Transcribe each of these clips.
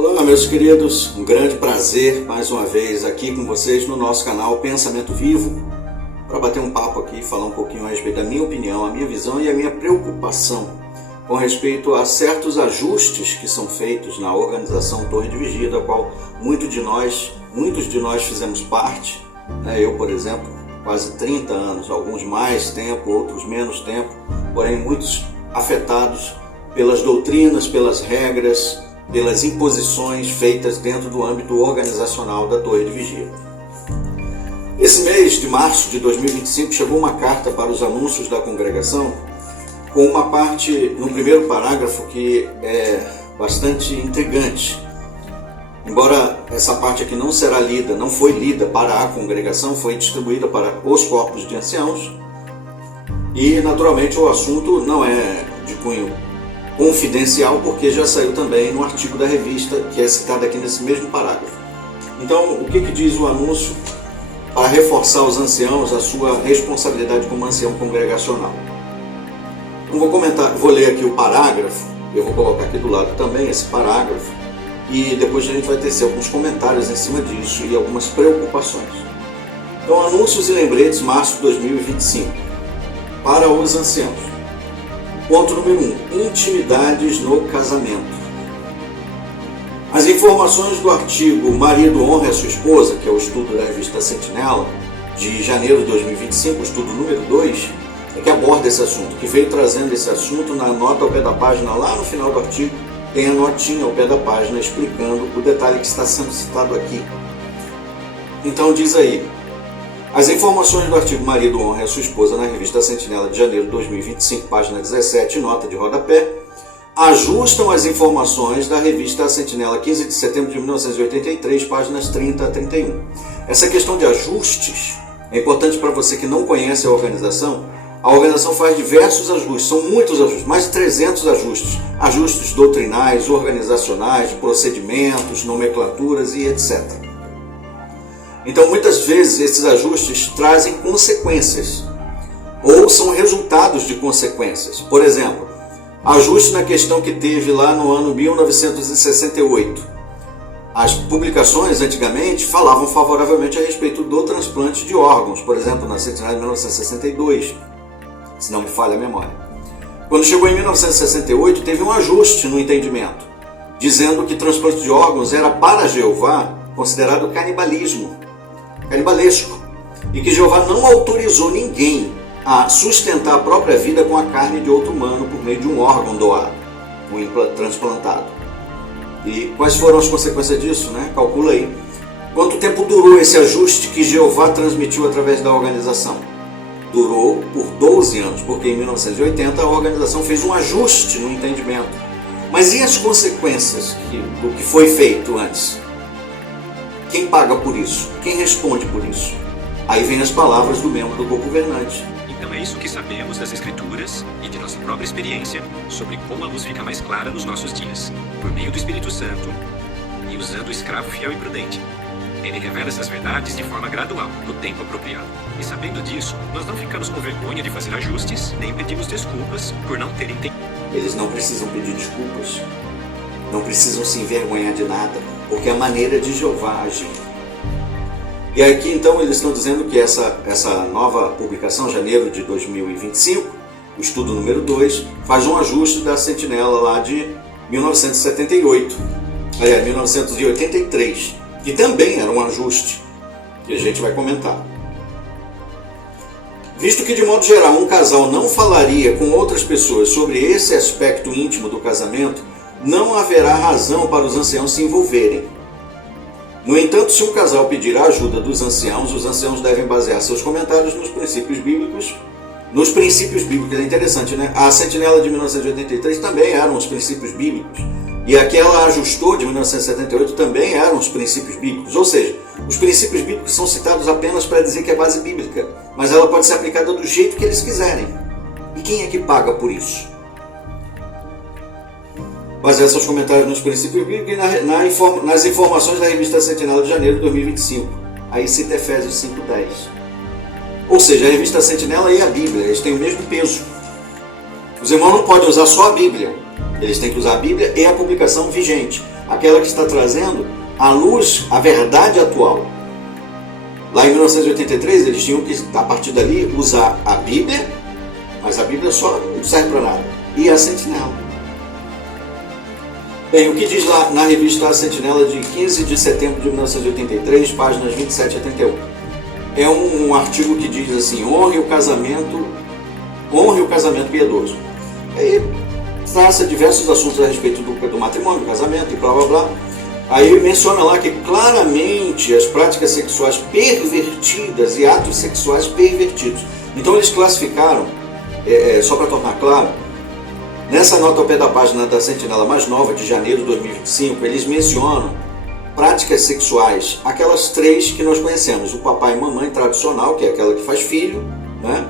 Olá, meus queridos, um grande prazer mais uma vez aqui com vocês no nosso canal Pensamento Vivo, para bater um papo aqui, falar um pouquinho a respeito da minha opinião, a minha visão e a minha preocupação com respeito a certos ajustes que são feitos na organização Torre de Vigia, da qual muitos de nós fizemos parte, eu, por exemplo, quase 30 anos, alguns mais tempo, outros menos tempo, porém muitos afetados pelas doutrinas, pelas regras, pelas imposições feitas dentro do âmbito organizacional da Torre de Vigia. Esse mês de março de 2025 chegou uma carta para os anúncios da congregação com uma parte no primeiro parágrafo que é bastante intrigante. Embora essa parte aqui não será lida, não foi lida para a congregação, foi distribuída para os corpos de anciãos e naturalmente o assunto não é de cunho confidencial, porque já saiu também no artigo da revista, que é citado aqui nesse mesmo parágrafo. Então, o que diz o anúncio para reforçar os anciãos a sua responsabilidade como ancião congregacional? Não vou comentar, vou ler aqui o parágrafo, eu vou colocar aqui do lado também esse parágrafo, e depois a gente vai tecer alguns comentários em cima disso e algumas preocupações. Então, anúncios e lembretes, março de 2025, para os anciãos. Ponto número 1. Intimidades no casamento. As informações do artigo Marido Honre a Sua Esposa, que é o estudo da revista Sentinela, de janeiro de 2025, o estudo número 2, é que aborda esse assunto, que veio trazendo esse assunto na nota ao pé da página, lá no final do artigo, tem a notinha ao pé da página explicando o detalhe que está sendo citado aqui. Então diz aí: as informações do artigo Marido Honre a Sua Esposa na revista Sentinela de janeiro de 2025, página 17, nota de rodapé, ajustam as informações da revista Sentinela 15 de setembro de 1983, páginas 30 a 31. Essa questão de ajustes é importante para você que não conhece a organização. A organização faz diversos ajustes, são muitos ajustes, mais de 300 ajustes. Ajustes doutrinais, organizacionais, de procedimentos, nomenclaturas e etc. Então, muitas vezes, esses ajustes trazem consequências, ou são resultados de consequências. Por exemplo, ajuste na questão que teve lá no ano 1968. As publicações, antigamente, falavam favoravelmente a respeito do transplante de órgãos, por exemplo, na Sentinela de 1962, se não me falha a memória. Quando chegou em 1968, teve um ajuste no entendimento, dizendo que transplante de órgãos era, para Jeová, considerado canibalesco, e que Jeová não autorizou ninguém a sustentar a própria vida com a carne de outro humano por meio de um órgão doado, um transplantado. E quais foram as consequências disso, né? Calcula aí. Quanto tempo durou esse ajuste que Jeová transmitiu através da organização? Durou por 12 anos, porque em 1980 a organização fez um ajuste no entendimento. Mas e as consequências do que foi feito antes? Quem paga por isso? Quem responde por isso? Aí vem as palavras do membro do corpo governante. Então é isso que sabemos das Escrituras e de nossa própria experiência sobre como a luz fica mais clara nos nossos dias, por meio do Espírito Santo e usando o escravo fiel e prudente. Ele revela essas verdades de forma gradual, no tempo apropriado. E sabendo disso, nós não ficamos com vergonha de fazer ajustes, nem pedimos desculpas por não terem entendido. Eles não precisam pedir desculpas, não precisam se envergonhar de nada, porque é a maneira de Jeová agir. E aqui então eles estão dizendo que essa nova publicação, janeiro de 2025, o estudo número 2, faz um ajuste da Sentinela lá de 1978, 1983, que também era um ajuste, que a gente vai comentar. Visto que, de modo geral, um casal não falaria com outras pessoas sobre esse aspecto íntimo do casamento, não haverá razão para os anciãos se envolverem. No entanto, se um casal pedir a ajuda dos anciãos, os anciãos devem basear seus comentários nos princípios bíblicos. Nos princípios bíblicos, é interessante, né? A Sentinela de 1983 também eram os princípios bíblicos. E a que ela ajustou de 1978 também eram os princípios bíblicos. Ou seja, os princípios bíblicos são citados apenas para dizer que é base bíblica, mas ela pode ser aplicada do jeito que eles quiserem. E quem é que paga por isso? Basear seus comentários nos princípios bíblicos e nas informações da revista Sentinela de janeiro de 2025. Aí cita Efésios 5:10. Ou seja, a revista Sentinela e a Bíblia, eles têm o mesmo peso. Os irmãos não podem usar só a Bíblia Eles têm que usar a Bíblia e a publicação vigente, aquela que está trazendo à luz a verdade atual. Lá em 1983 eles tinham que, a partir dali, usar a Bíblia, mas a Bíblia só não serve para nada, e a Sentinela. Bem, o que diz lá na revista A Sentinela de 15 de setembro de 1983, páginas 27 a 31? É um artigo que diz assim: honre o casamento piedoso. Aí traça diversos assuntos a respeito do matrimônio, do casamento e blá blá blá. Aí menciona lá que claramente as práticas sexuais pervertidas e atos sexuais pervertidos. Então eles classificaram, só para tornar claro, nessa nota ao pé da página da Sentinela mais nova, de janeiro de 2025, eles mencionam práticas sexuais, aquelas três que nós conhecemos: o papai e mamãe tradicional, que é aquela que faz filho, né?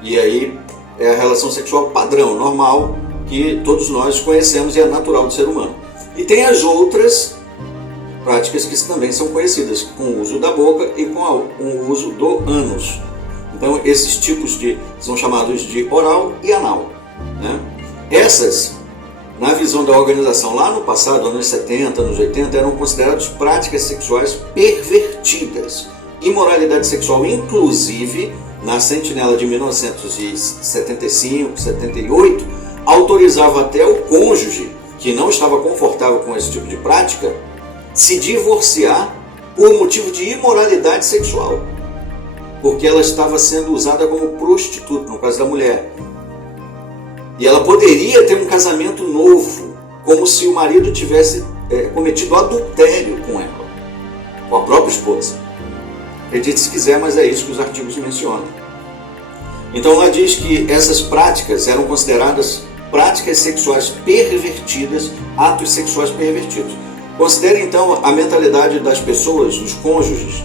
E aí é a relação sexual padrão, normal, que todos nós conhecemos e é natural do ser humano. E tem as outras práticas que também são conhecidas, com o uso da boca e com o uso do ânus. Então esses tipos são chamados de oral e anal, né? Essas, na visão da organização lá no passado, anos 70, anos 80, eram consideradas práticas sexuais pervertidas. Imoralidade sexual, inclusive, na Sentinela de 1975, 78, autorizava até o cônjuge que não estava confortável com esse tipo de prática se divorciar por motivo de imoralidade sexual, porque ela estava sendo usada como prostituta, no caso da mulher. E ela poderia ter um casamento novo, como se o marido tivesse cometido adultério com ela, com a própria esposa. Acredite se quiser, mas é isso que os artigos mencionam. Então lá diz que essas práticas eram consideradas práticas sexuais pervertidas, atos sexuais pervertidos. Considere então a mentalidade das pessoas, dos cônjuges,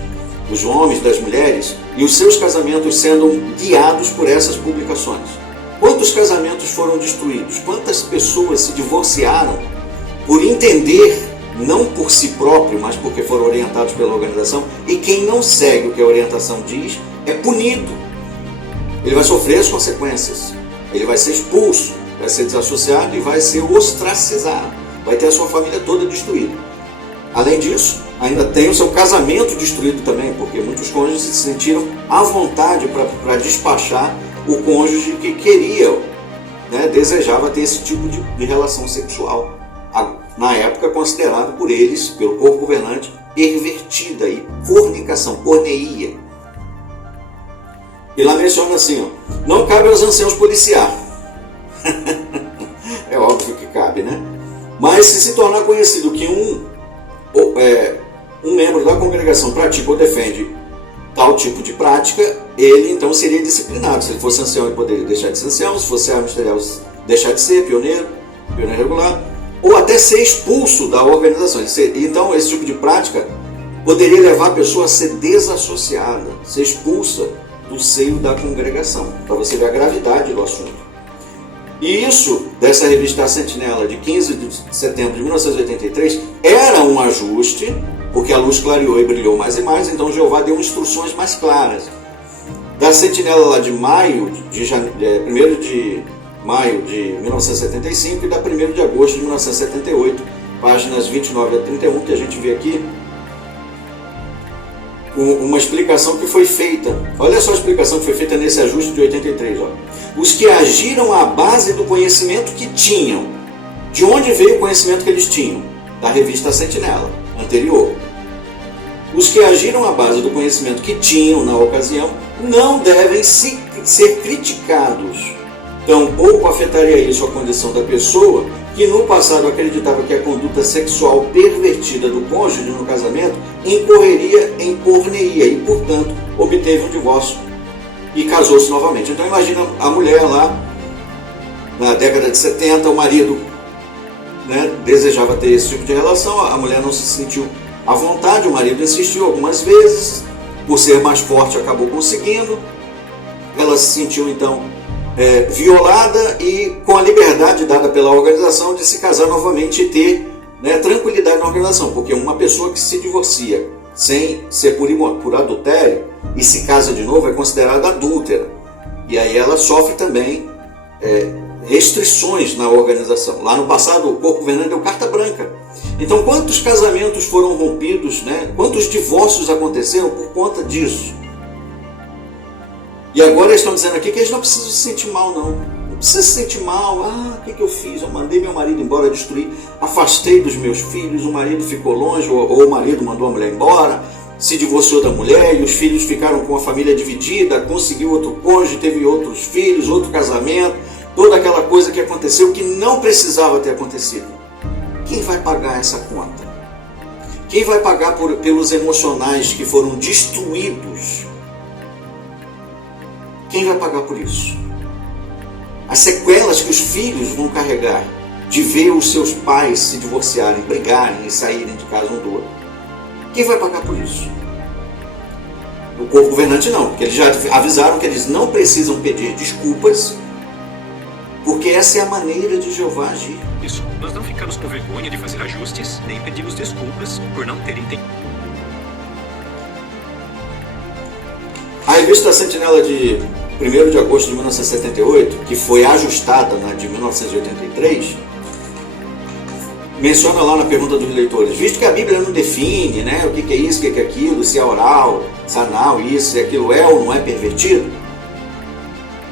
dos homens, das mulheres, e os seus casamentos sendo guiados por essas publicações. Quantos casamentos foram destruídos? Quantas pessoas se divorciaram por entender, não por si próprio, mas porque foram orientados pela organização? E quem não segue o que a orientação diz é punido. Ele vai sofrer as consequências. Ele vai ser expulso, vai ser desassociado e vai ser ostracizado. Vai ter a sua família toda destruída. Além disso, ainda tem o seu casamento destruído também, porque muitos cônjuges se sentiram à vontade para despachar o cônjuge que queria, desejava ter esse tipo de relação sexual. Na época, considerado por eles, pelo corpo governante, pervertida e fornicação, porneia. E lá menciona assim, não cabe aos anciãos policiar. É óbvio que cabe, né? Mas se tornar conhecido que um membro da congregação pratica ou defende tal tipo de prática, ele então seria disciplinado. Se ele fosse ancião, ele poderia deixar de ser ancião; se fosse ministerial, deixar de ser pioneiro regular, ou até ser expulso da organização. Então esse tipo de prática poderia levar a pessoa a ser desassociada, ser expulsa do seio da congregação, para você ver a gravidade do assunto. E isso, dessa revista A Sentinela, de 15 de setembro de 1983, era um ajuste, porque a luz clareou e brilhou mais e mais, então Jeová deu instruções mais claras. Da Sentinela lá de 1 de maio de 1975 e da 1º de agosto de 1978, páginas 29 a 31, que a gente vê aqui, uma explicação que foi feita. Olha só a explicação que foi feita nesse ajuste de 83. Os que agiram à base do conhecimento que tinham. De onde veio o conhecimento que eles tinham? Da revista Sentinela, anterior. Os que agiram à base do conhecimento que tinham na ocasião não devem ser criticados. Tampouco afetaria isso a condição da pessoa que no passado acreditava que a conduta sexual pervertida do cônjuge no casamento incorreria em porneia e, portanto, obteve um divórcio e casou-se novamente. Então imagina a mulher lá, na década de 70, o marido desejava ter esse tipo de relação, a mulher não se sentiu à vontade, o marido insistiu algumas vezes, por ser mais forte acabou conseguindo, ela se sentiu então violada e com a liberdade dada pela organização de se casar novamente e ter tranquilidade na organização, porque uma pessoa que se divorcia sem ser por adultério e se casa de novo é considerada adúltera, e aí ela sofre também restrições na organização. Lá no passado, o corpo governante deu carta branca. Então, quantos casamentos foram rompidos, né? Quantos divórcios aconteceram por conta disso? E agora eles estão dizendo aqui que eles não precisam se sentir mal, não. Não precisa se sentir mal. O que eu fiz? Eu mandei meu marido embora, destruí, afastei dos meus filhos, o marido ficou longe, ou o marido mandou a mulher embora, se divorciou da mulher e os filhos ficaram com a família dividida, conseguiu outro cônjuge, teve outros filhos, outro casamento, toda aquela coisa que aconteceu que não precisava ter acontecido. Quem vai pagar essa conta? Quem vai pagar pelos emocionais que foram destruídos? Quem vai pagar por isso? As sequelas que os filhos vão carregar de ver os seus pais se divorciarem, brigarem e saírem de casa um do outro. Quem vai pagar por isso? O corpo governante não, porque eles já avisaram que eles não precisam pedir desculpas, porque essa é a maneira de Jeová agir. Isso, nós não ficamos com vergonha de fazer ajustes, nem pedimos desculpas por não terem tempo. A revista Sentinela de 1º de agosto de 1978, que foi ajustada na de 1983, menciona lá na pergunta dos leitores, visto que a Bíblia não define, né, o que é isso, o que é aquilo, se é oral, se é anal, isso, se aquilo é ou não é pervertido.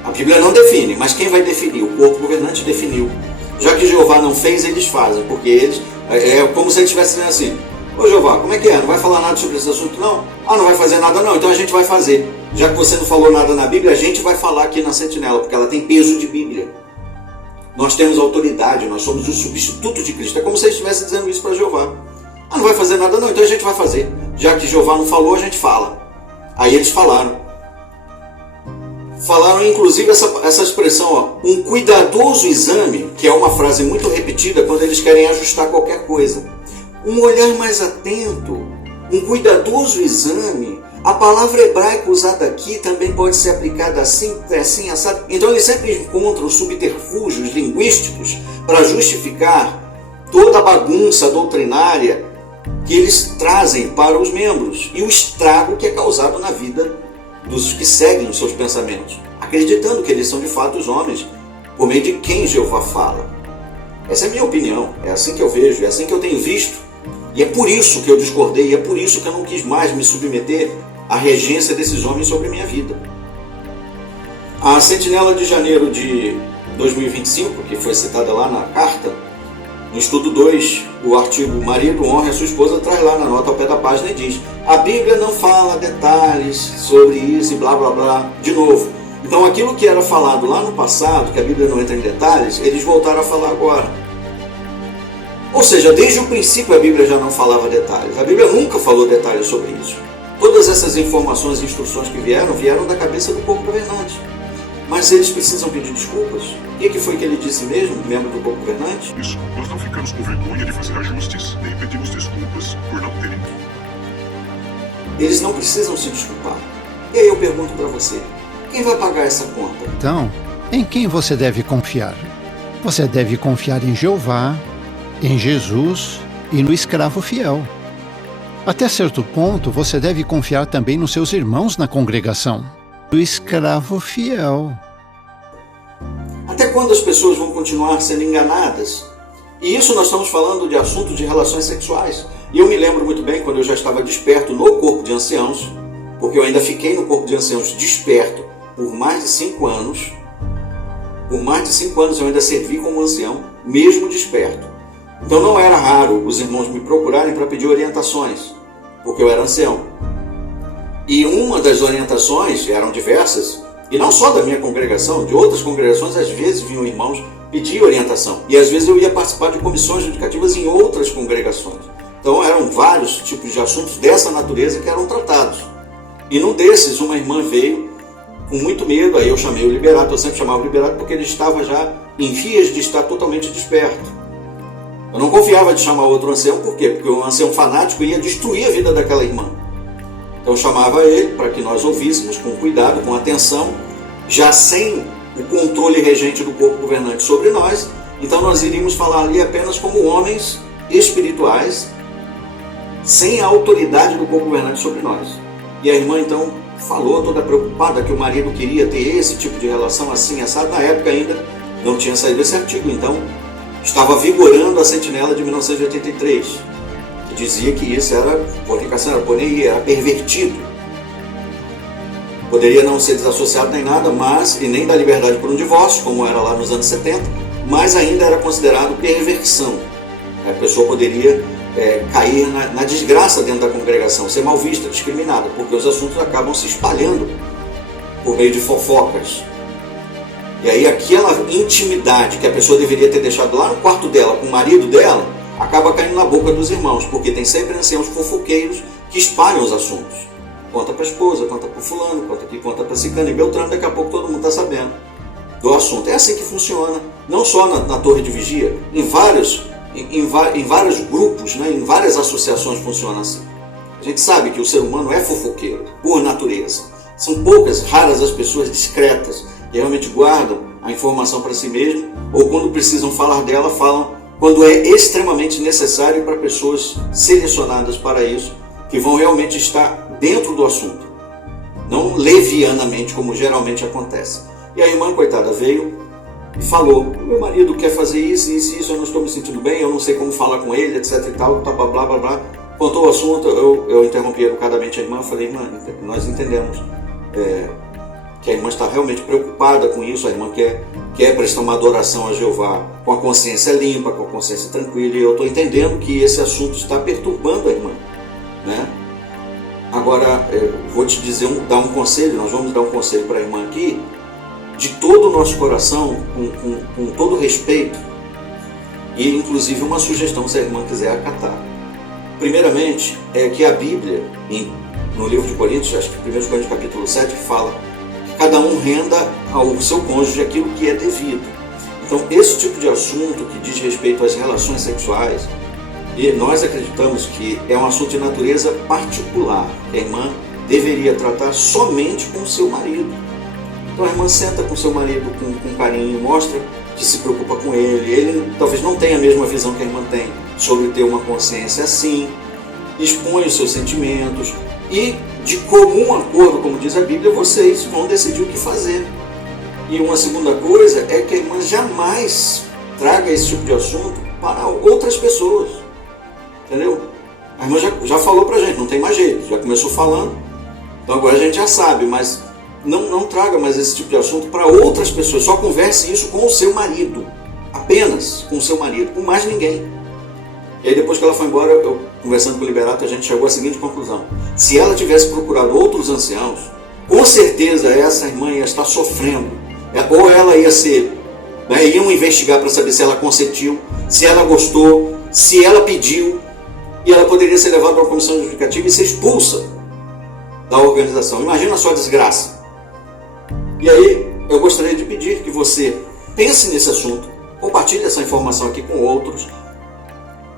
A Bíblia não define, mas quem vai definir? O corpo governante definiu. Já que Jeová não fez, eles fazem, porque eles, é como se eles estivessem dizendo assim, ô Jeová, como é que é? Não vai falar nada sobre esse assunto não? Não vai fazer nada não, então a gente vai fazer. Já que você não falou nada na Bíblia, a gente vai falar aqui na Sentinela, porque ela tem peso de Bíblia. Nós temos autoridade, nós somos o substituto de Cristo. É como se eles estivessem dizendo isso para Jeová. Não vai fazer nada não, então a gente vai fazer. Já que Jeová não falou, a gente fala. Aí eles falaram. Falaram inclusive essa expressão, um cuidadoso exame, que é uma frase muito repetida quando eles querem ajustar qualquer coisa. Um olhar mais atento, um cuidadoso exame. A palavra hebraica usada aqui também pode ser aplicada assim, assado. Então eles sempre encontram subterfúgios linguísticos para justificar toda a bagunça doutrinária que eles trazem para os membros e o estrago que é causado na vida dos que seguem os seus pensamentos, acreditando que eles são de fato os homens por meio de quem Jeová fala. Essa é a minha opinião, é assim que eu vejo, é assim que eu tenho visto. E é por isso que eu discordei, é por isso que eu não quis mais me submeter à regência desses homens sobre a minha vida. A Sentinela de janeiro de 2025, que foi citada lá na carta, no estudo 2, o artigo Marido honre a sua esposa, traz lá na nota ao pé da página e diz: a Bíblia não fala detalhes sobre isso e blá blá blá. De novo, então aquilo que era falado lá no passado, que a Bíblia não entra em detalhes, eles voltaram a falar agora. Ou seja, desde o princípio a Bíblia já não falava detalhes. A Bíblia nunca falou detalhes sobre isso. Todas essas informações e instruções que vieram da cabeça do corpo governante. Mas eles precisam pedir desculpas. O que foi que ele disse mesmo, membro do corpo governante? Isso, nós não ficamos com vergonha de fazer ajustes, nem pedimos desculpas por não terem. Eles não precisam se desculpar. E aí eu pergunto para você, quem vai pagar essa conta? Então, em quem você deve confiar? Você deve confiar em Jeová, em Jesus e no escravo fiel. Até certo ponto, você deve confiar também nos seus irmãos na congregação. O escravo fiel. Até quando as pessoas vão continuar sendo enganadas? E isso nós estamos falando de assuntos de relações sexuais. E eu me lembro muito bem quando eu já estava desperto no corpo de anciãos, porque eu ainda fiquei no corpo de anciãos desperto por mais de 5 anos. Por mais de 5 anos eu ainda servi como ancião, mesmo desperto. Então não era raro os irmãos me procurarem para pedir orientações, porque eu era ancião. E uma das orientações, eram diversas, e não só da minha congregação, de outras congregações, às vezes vinham irmãos pedir orientação. E às vezes eu ia participar de comissões judicativas em outras congregações. Então eram vários tipos de assuntos dessa natureza que eram tratados. E num desses, uma irmã veio com muito medo, aí eu chamei o liberato, eu sempre chamava o liberato porque ele estava já em vias de estar totalmente desperto. Eu não confiava de chamar outro ancião, por quê? Porque o ancião fanático ia destruir a vida daquela irmã. Então eu chamava ele para que nós ouvíssemos com cuidado, com atenção, já sem o controle regente do corpo governante sobre nós. Então nós iríamos falar ali apenas como homens espirituais, sem a autoridade do corpo governante sobre nós. E a irmã então falou, toda preocupada, que o marido queria ter esse tipo de relação assim, assado. Na época ainda não tinha saído esse artigo. Então, estava vigorando a sentinela de 1983, que dizia que isso era fornicação, era porneia, era pervertido. Poderia não ser desassociado nem nada, mas, e nem da liberdade por um divórcio, como era lá nos anos 70, mas ainda era considerado perversão. A pessoa poderia cair na desgraça dentro da congregação, ser mal vista, discriminada, porque os assuntos acabam se espalhando por meio de fofocas. E aí aquela intimidade que a pessoa deveria ter deixado lá no quarto dela, com o marido dela, acaba caindo na boca dos irmãos, porque tem sempre anciãos fofoqueiros que espalham os assuntos. Conta para a esposa, conta para o fulano, conta aqui, conta para Cicano e Beltrano, daqui a pouco todo mundo está sabendo do assunto. É assim que funciona, não só na torre de vigia, em vários grupos, né, em várias associações funciona assim. A gente sabe que o ser humano é fofoqueiro, por natureza. São poucas, raras as pessoas discretas, que realmente guardam a informação para si mesmo, ou quando precisam falar dela, falam quando é extremamente necessário para pessoas selecionadas para isso, que vão realmente estar dentro do assunto, não levianamente, como geralmente acontece. E a irmã, coitada, veio e falou: meu marido quer fazer isso, isso, isso, eu não estou me sentindo bem, eu não sei como falar com ele, etc e tal, blá, blá, blá, blá. Contou o assunto, eu interrompi educadamente a irmã, falei: irmã, nós entendemos que a irmã está realmente preocupada com isso, a irmã quer prestar uma adoração a Jeová com a consciência limpa, com a consciência tranquila, e eu estou entendendo que esse assunto está perturbando a irmã, né? Agora, eu vou te dizer, dar um conselho, nós vamos dar um conselho para a irmã aqui, de todo o nosso coração, com todo respeito, e inclusive uma sugestão, se a irmã quiser acatar. Primeiramente, é que a Bíblia, no livro de Coríntios, acho que 1 Coríntios capítulo 7, fala que cada um renda ao seu cônjuge aquilo que é devido. Então, esse tipo de assunto que diz respeito às relações sexuais, e nós acreditamos que é um assunto de natureza particular, que a irmã deveria tratar somente com o seu marido. Então a irmã senta com seu marido com carinho, mostra que se preocupa com ele. Ele talvez não tenha a mesma visão que a irmã tem sobre ter uma consciência assim. Expõe os seus sentimentos e, de comum acordo, como diz a Bíblia, vocês vão decidir o que fazer. E uma segunda coisa é que a irmã jamais traga esse tipo de assunto para outras pessoas. Entendeu? A irmã já falou pra gente, não tem mais jeito, já começou falando. Então agora a gente já sabe, mas não traga mais esse tipo de assunto para outras pessoas. Só converse isso com o seu marido. Apenas com o seu marido, com mais ninguém. E aí depois que ela foi embora, eu conversando com o Liberato, a gente chegou à seguinte conclusão: se ela tivesse procurado outros anciãos, com certeza essa irmã ia estar sofrendo. Ou ela ia ser, iam investigar para saber se ela consentiu, se ela gostou, se ela pediu, e ela poderia ser levada para uma comissão justificativa e ser expulsa da organização. Imagina a sua desgraça. E aí, eu gostaria de pedir que você pense nesse assunto, compartilhe essa informação aqui com outros,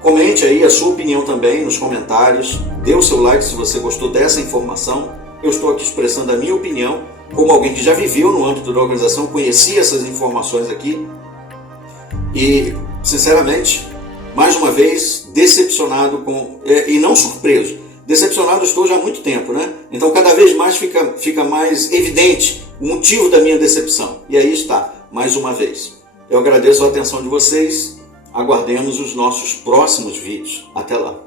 comente aí a sua opinião também nos comentários, dê o seu like se você gostou dessa informação. Eu estou aqui expressando a minha opinião, como alguém que já viveu no âmbito da organização, conhecia essas informações aqui, e, sinceramente, mais uma vez, decepcionado e não surpreso. Decepcionado estou já há muito tempo, né? Então cada vez mais fica mais evidente o motivo da minha decepção. E aí está, mais uma vez. Eu agradeço a atenção de vocês. Aguardemos os nossos próximos vídeos. Até lá.